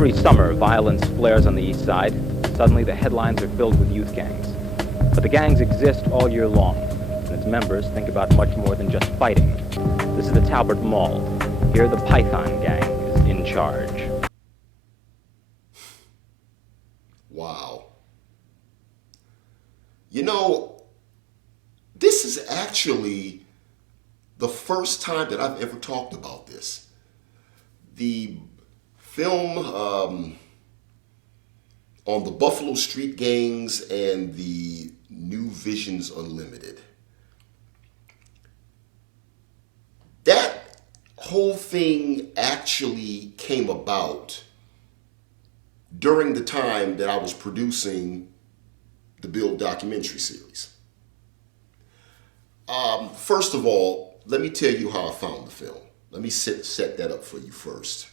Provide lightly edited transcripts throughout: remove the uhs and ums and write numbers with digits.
Every summer, violence flares on the east side. Suddenly, the headlines are filled with youth gangs. But the gangs exist all year long, and its members think about much more than just fighting. This is the Talbot Mall. Here, the Python Gang is in charge. Wow. You know, this is actually the first time that I've ever talked about this. The film on the Buffalo Street Gangs and the New Visions Unlimited. That whole thing actually came about during the time that I was producing the Build documentary series. First of all, let me tell you how I found the film. Let me set that up for you first.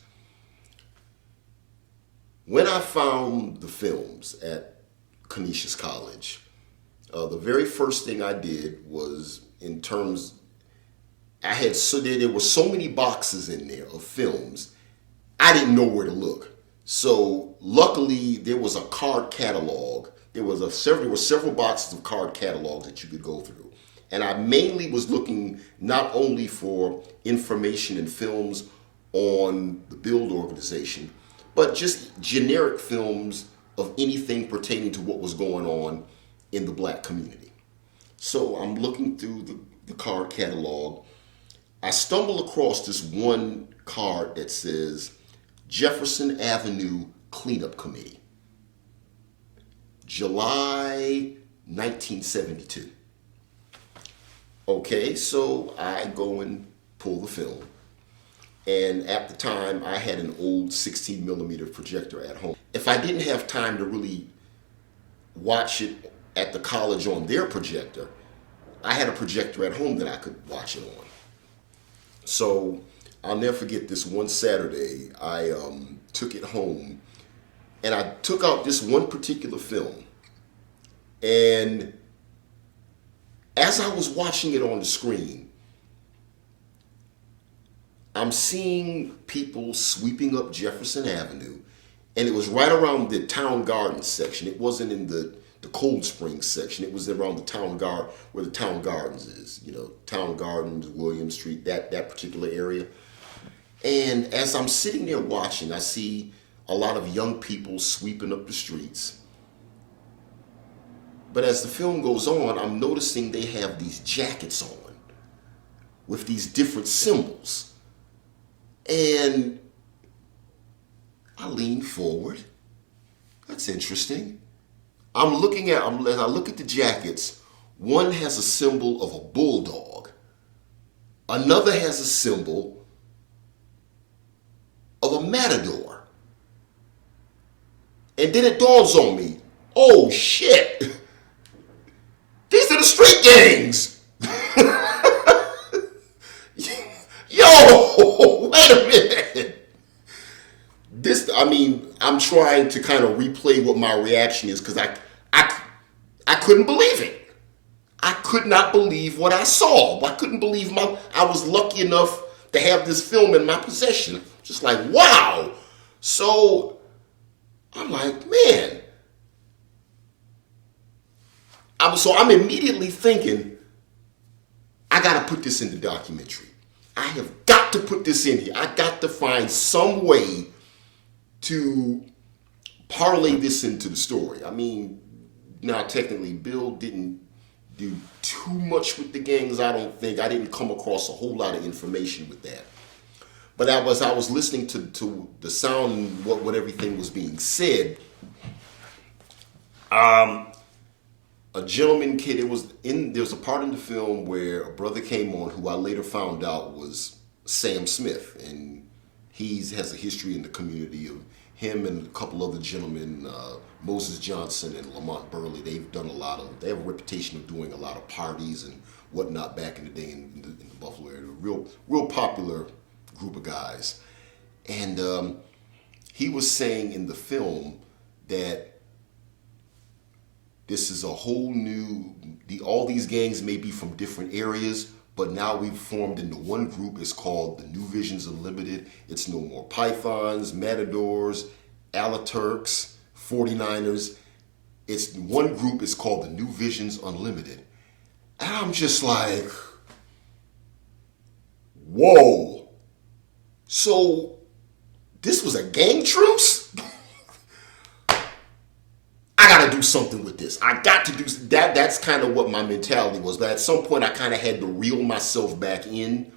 When I found the films at Canisius College, the very first thing I did was, there were so many boxes in there of films, I didn't know where to look. So luckily there was a card catalog. There were several boxes of card catalogs that you could go through. And I mainly was looking not only for information and films on the Build organization, but just generic films of anything pertaining to what was going on in the black community. So I'm looking through the card catalog. I stumble across this one card that says Jefferson Avenue Cleanup Committee, July 1972. Okay, so I go and pull the film. And at the time, I had an old 16 millimeter projector at home. If I didn't have time to really watch it at the college on their projector, I had a projector at home that I could watch it on. So I'll never forget this one Saturday, I took it home and I took out this one particular film. And as I was watching it on the screen, I'm seeing people sweeping up Jefferson Avenue, and it was right around the Town Gardens section. It wasn't in the Cold Springs section. It was around the Town Garden, where the Town Gardens is. You know, Town Gardens, William Street, that particular area. And as I'm sitting there watching, I see a lot of young people sweeping up the streets. But as the film goes on, I'm noticing they have these jackets on with these different symbols. And I lean forward. That's interesting. As I look at the jackets, one has a symbol of a bulldog. Another has a symbol of a matador. And then it dawns on me, oh shit, these are the street gangs. Yo, wait a minute. I'm trying to kind of replay what my reaction is because I couldn't believe it. I could not believe what I saw. I couldn't believe I was lucky enough to have this film in my possession. Just like, wow. So I'm like, man. I'm immediately thinking, I got to put this in the documentary. I have got to put this in here. I got to find some way to parlay this into the story. I mean, now technically Bill didn't do too much with the gangs, I don't think. I didn't come across a whole lot of information with that. But I was listening to the sound and what everything was being said. A gentleman kid, there was a part in the film where a brother came on who I later found out was Sam Smith, and he has a history in the community of him and a couple other gentlemen, Moses Johnson and Lamont Burley. They have a reputation of doing a lot of parties and whatnot back in the day in the Buffalo area. Real popular group of guys. And he was saying in the film that this is a whole new, all these gangs may be from different areas, but now we've formed into one group. It's called the New Visions Unlimited. It's no more pythons, matadors, Alaturks, 49ers. It's one group is called the New Visions Unlimited. And I'm just like, whoa. So this was a gang truce? I gotta do something with this. I got to do that. That's kind of what my mentality was. But at some point I kind of had to reel myself back in,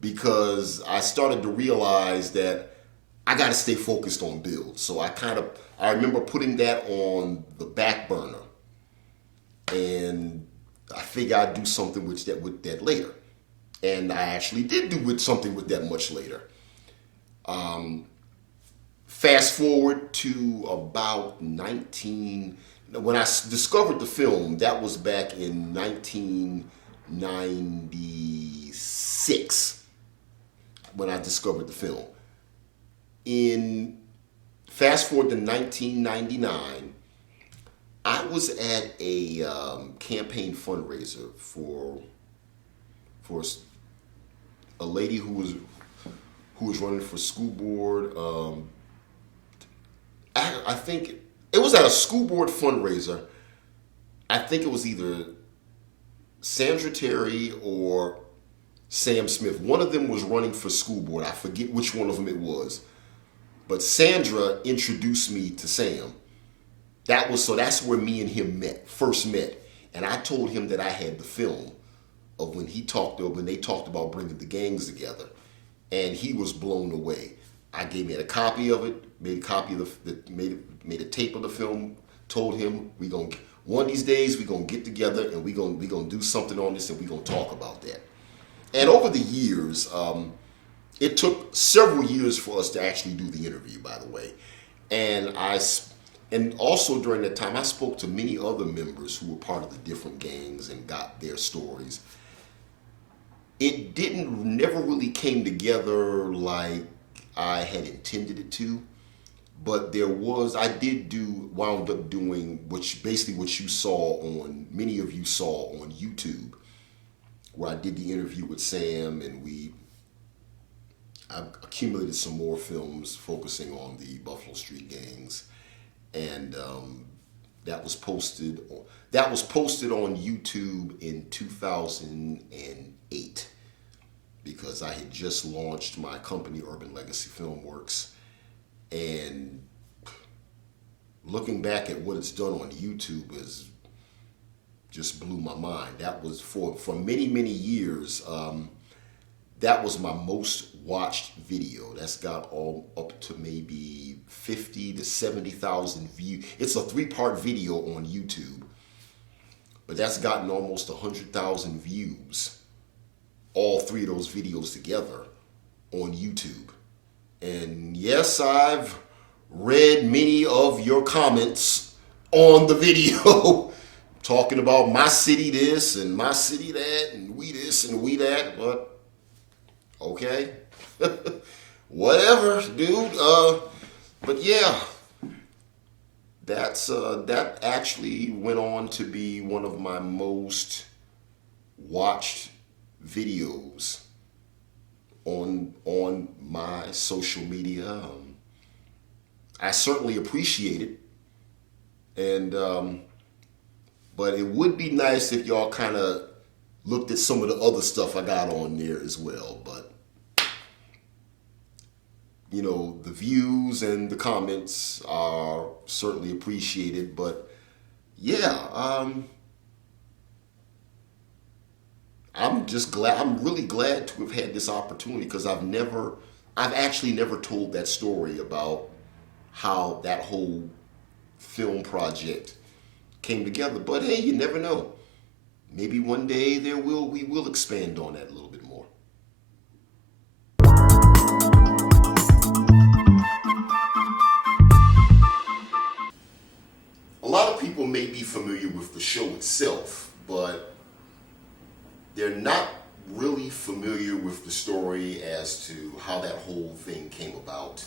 because I started to realize that I got to stay focused on build. So I remember putting that on the back burner, and I figured I'd do something with that later. And I actually did do something with that much later. Fast forward to about when I discovered the film, that was back in 1996 when I discovered the film. Fast forward to 1999, I was at a campaign fundraiser for a lady who was running for school board. I think it was at a school board fundraiser. I think it was either Sandra Terry or Sam Smith. One of them was running for school board. I forget which one of them it was. But Sandra introduced me to Sam. That's where me and him first met. And I told him that I had the film of when they talked about bringing the gangs together. And he was blown away. I made a copy of it, made a tape of the film, told him one of these days we're gonna get together and we're gonna do something on this and we're gonna talk about that. And over the years, it took several years for us to actually do the interview, by the way. And also during that time, I spoke to many other members who were part of the different gangs and got their stories. It never really came together like I had intended it to, but wound up doing what many of you saw on YouTube, where I did the interview with Sam, and I accumulated some more films focusing on the Buffalo Street gangs, and that was posted on YouTube in 2008, because I had just launched my company, Urban Legacy Filmworks, and looking back at what it's done on YouTube just blew my mind. That was for many, many years. That was my most watched video. That's got all up to maybe 50 to 70,000 views. It's a 3-part video on YouTube, but that's gotten almost 100,000 views. All 3 of those videos together on YouTube. And yes, I've read many of your comments on the video talking about my city this and my city that and we this and we that, but okay. Whatever, dude. But yeah, that actually went on to be one of my most watched videos on my social media. I certainly appreciate it, and but it would be nice if y'all kind of looked at some of the other stuff I got on there as well. But the views and the comments are certainly appreciated. But yeah, I'm really glad to have had this opportunity, because I've actually never told that story about how that whole film project came together. But hey, you never know. Maybe one day we will expand on that a little bit more. A lot of people may be familiar with the show itself, but they're not really familiar with the story as to how that whole thing came about.